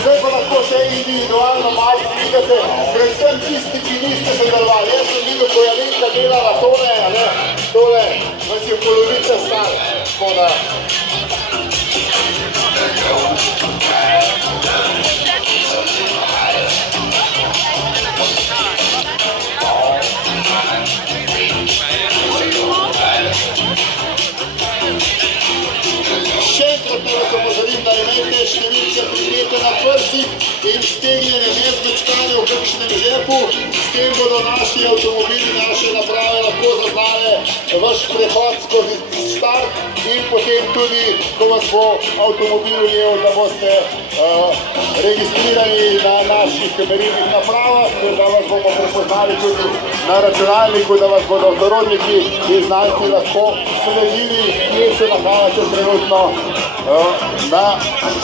Zdaj pa lahko še individualno malo vidite, predvsem tisti, ki niste sodelovali. Jaz sem videl, ko je Alenka delala tole, tole vas je polovica star. Še enkrat ne vas opozorim, da imejte številke pripete na prsih in stegnjene nezmečkane v kakšnem žepu. S tem bodo naši avtomobili, naše naprave lahko zaznale vaš prehod skozi štart in potem tudi, ko vas bo avtomobil ujel, da boste registrirani na naših merilnih napravah, da vas bomo prepoznali tudi na računalniku, da vas bodo sorodniki in znanci lahko sledili, kje se nahajate trenutno na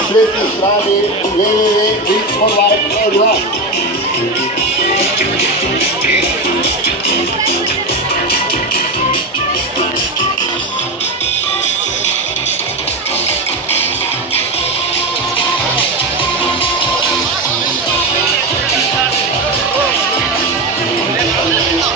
spletni strani www.xforlife.com.